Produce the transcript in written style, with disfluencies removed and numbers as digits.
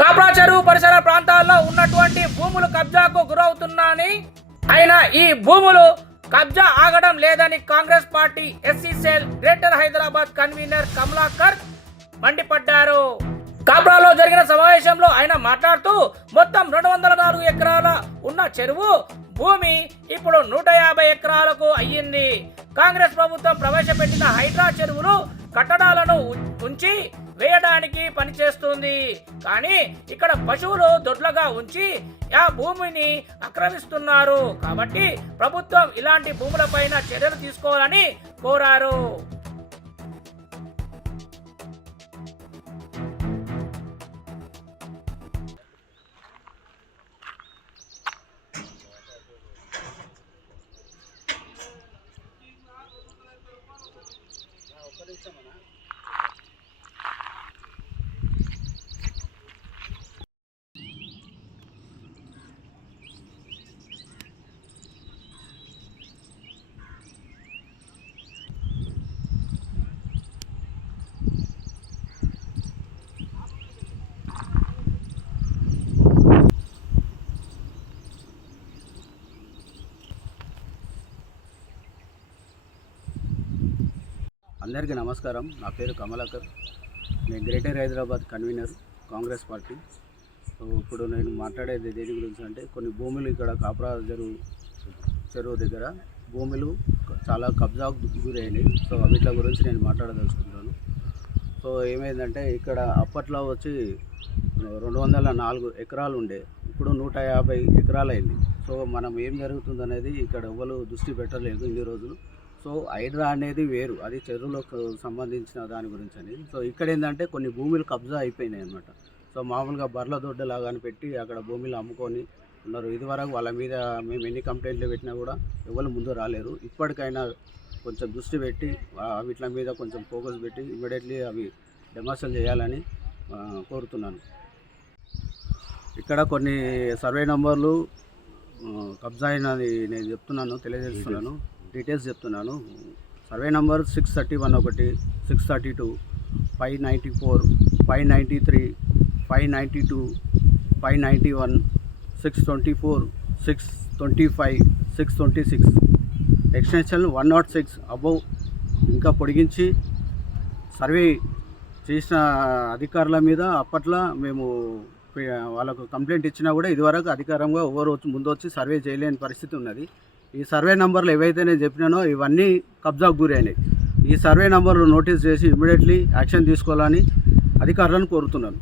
కాప్రా చెరువు పరిసర ప్రాంతాల్లో ఉన్నటువంటి భూములు కబ్జాకు గురవుతున్నాయని అయినా ఈ భూములు కబ్జా ఆగడం లేదని Congress party SC cell greater Hyderabad convener Kamalakar మండిపడ్డారు. కాప్రాలో జరిగిన సమావేశంలో ఆయన మాట్లాడుతూ మొత్తం 204 ఎకరాల ఉన్న చెరువు భూమి ఇప్పుడు 150 ఎకరాలకు అయ్యింది. కాంగ్రెస్ ప్రభుత్వం ప్రవేశపెట్టిన హైడ్రా చెరువులు కట్టడాలను ఉంచి వేయడానికి పనిచేస్తుంది. కానీ ఇక్కడ పశువులు దొడ్లగా ఉంచి ఆ భూమిని ఆక్రమిస్తున్నారు. కాబట్టి ప్రభుత్వం ఇలాంటి భూములపైన చర్యలు తీసుకోవాలని కోరారు. అందరికీ నమస్కారం. నా పేరు కమలాకర్. నేను greater Hyderabad convener Congress party. So ఇప్పుడు నేను మాట్లాడేది దేని గురించి అంటే కొన్ని భూములు ఇక్కడ కాప్రా చెరువు దగ్గర భూములు చాలా కబ్జాకు గురైనాయి. సో వీటి గురించి నేను మాట్లాడదలుచుకుంటాను. సో ఏమైందంటే ఇక్కడ అప్పట్లో వచ్చి 204 ఎకరాలు ఉండే, ఇప్పుడు 150 ఎకరాలు అయింది. సో మనం ఏం జరుగుతుందనేది ఇక్కడ ఎవరు దృష్టి పెట్టలేదు ఇన్ని రోజులు. సో హైడ్రా అనేది వేరు, అది చెరువులకు సంబంధించిన దాని గురించి అని. సో ఇక్కడ ఏంటంటే కొన్ని భూములు కబ్జా అయిపోయినాయి అన్నమాట. సో మామూలుగా బర్ల దొడ్డలాగాని పెట్టి అక్కడ భూములు అమ్ముకొని ఉన్నారు. ఇదివరకు వాళ్ళ మీద మేము ఎన్ని కంప్లైంట్లు పెట్టినా కూడా ఎవరు ముందు రాలేరు. ఇప్పటికైనా కొంచెం దృష్టి పెట్టి వీటి మీద కొంచెం ఫోకస్ పెట్టి ఇమ్మీడియట్లీ అవి డెమాలిషన్ చేయాలని కోరుతున్నాను. ఇక్కడ కొన్ని సర్వే నంబర్లు కబ్జా అయినది నేను చెప్తున్నాను, తెలియజేస్తున్నాను, డీటెయిల్స్ చెప్తున్నాను. సర్వే నంబర్ 631 ఒకటి, 632, 594, 593, 592, 591, 624, 625, 626, ఎక్స్టెన్షన్ 106 అబౌవ్ ఇంకా పొడిగించి సర్వే చేసిన అధికారుల మీద అప్పట్లో మేము వాళ్ళకు కంప్లైంట్ ఇచ్చినా కూడా ఇదివరకు అధికారంగా ఎవరు ముందు వచ్చి సర్వే చేయలేని పరిస్థితి ఉన్నది. ఈ సర్వే నంబర్లు ఏవైతే నేను చెప్పినానో ఇవన్నీ కబ్జాకు గురైనాయి. ఈ సర్వే నంబర్లు నోటీస్ చేసి ఇమ్మీడియట్లీ యాక్షన్ తీసుకోవాలని అధికారులను కోరుతున్నాను.